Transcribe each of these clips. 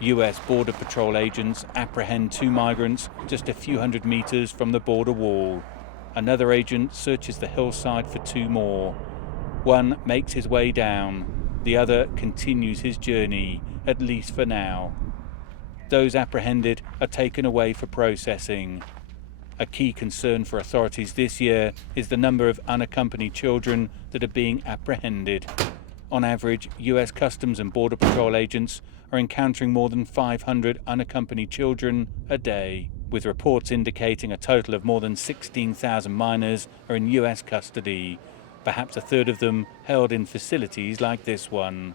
U.S. Border Patrol agents apprehend 2 migrants just a few hundred meters from the border wall. Another agent searches the hillside for 2 more. One makes his way down. The other continues his journey, at least for now. Those apprehended are taken away for processing. A key concern for authorities this year is the number of unaccompanied children that are being apprehended. On average, U.S. Customs and Border Patrol agents are encountering more than 500 unaccompanied children a day, with reports indicating a total of more than 16,000 minors are in U.S. custody, perhaps a third of them held in facilities like this one.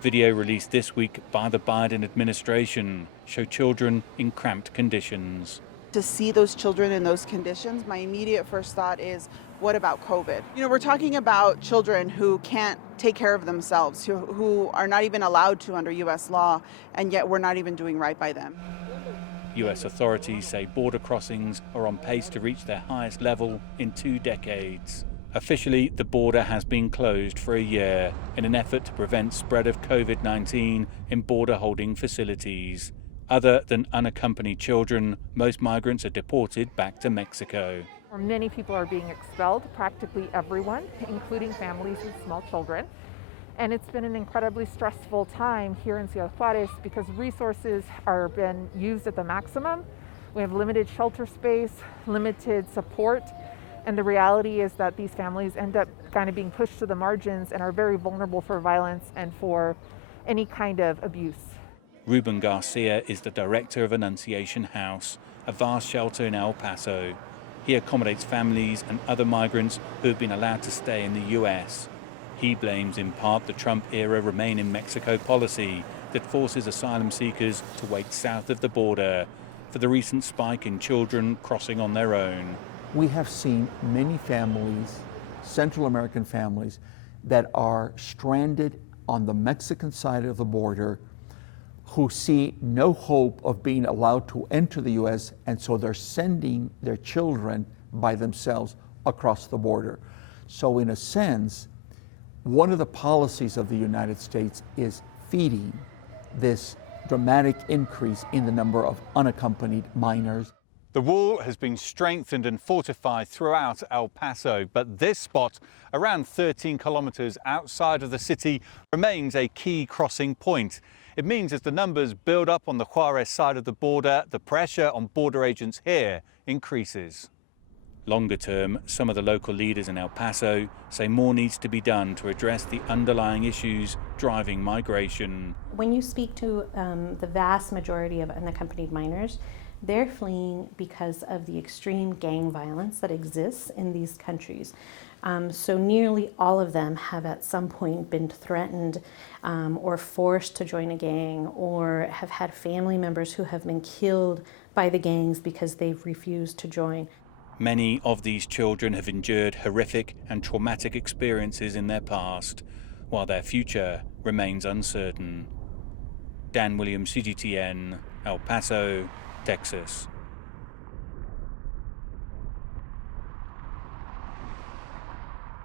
Video released this week by the Biden administration show children in cramped conditions. To see those children in those conditions, my immediate first thought is, what about COVID? We're talking about children who can't take care of themselves, who are not even allowed to under U.S. law, and yet we're not even doing right by them. U.S. authorities say border crossings are on pace to reach their highest level in 2 decades. Officially, the border has been closed for a year in an effort to prevent spread of COVID-19 in border holding facilities. Other than unaccompanied children, most migrants are deported back to Mexico. Many people are being expelled, practically everyone, including families with small children. And it's been an incredibly stressful time here in Ciudad Juarez because resources are being used at the maximum. We have limited shelter space, limited support, and the reality is that these families end up kind of being pushed to the margins and are very vulnerable for violence and for any kind of abuse. Ruben Garcia is the director of Annunciation House, a vast shelter in El Paso. He accommodates families and other migrants who have been allowed to stay in the U.S. He blames in part the Trump-era Remain in Mexico policy that forces asylum seekers to wait south of the border for the recent spike in children crossing on their own. We have seen many families, Central American families, that are stranded on the Mexican side of the border who see no hope of being allowed to enter the U.S., and so they're sending their children by themselves across the border. So in a sense, one of the policies of the United States is feeding this dramatic increase in the number of unaccompanied minors. The wall has been strengthened and fortified throughout El Paso, but this spot, around 13 kilometers outside of the city, remains a key crossing point. It means as the numbers build up on the Juarez side of the border, the pressure on border agents here increases. Longer term, some of the local leaders in El Paso say more needs to be done to address the underlying issues driving migration. When you speak to the vast majority of unaccompanied minors, they're fleeing because of the extreme gang violence that exists in these countries. So nearly all of them have at some point been threatened or forced to join a gang, or have had family members who have been killed by the gangs because they've refused to join. Many of these children have endured horrific and traumatic experiences in their past, while their future remains uncertain. Dan Williams, CGTN, El Paso, Texas.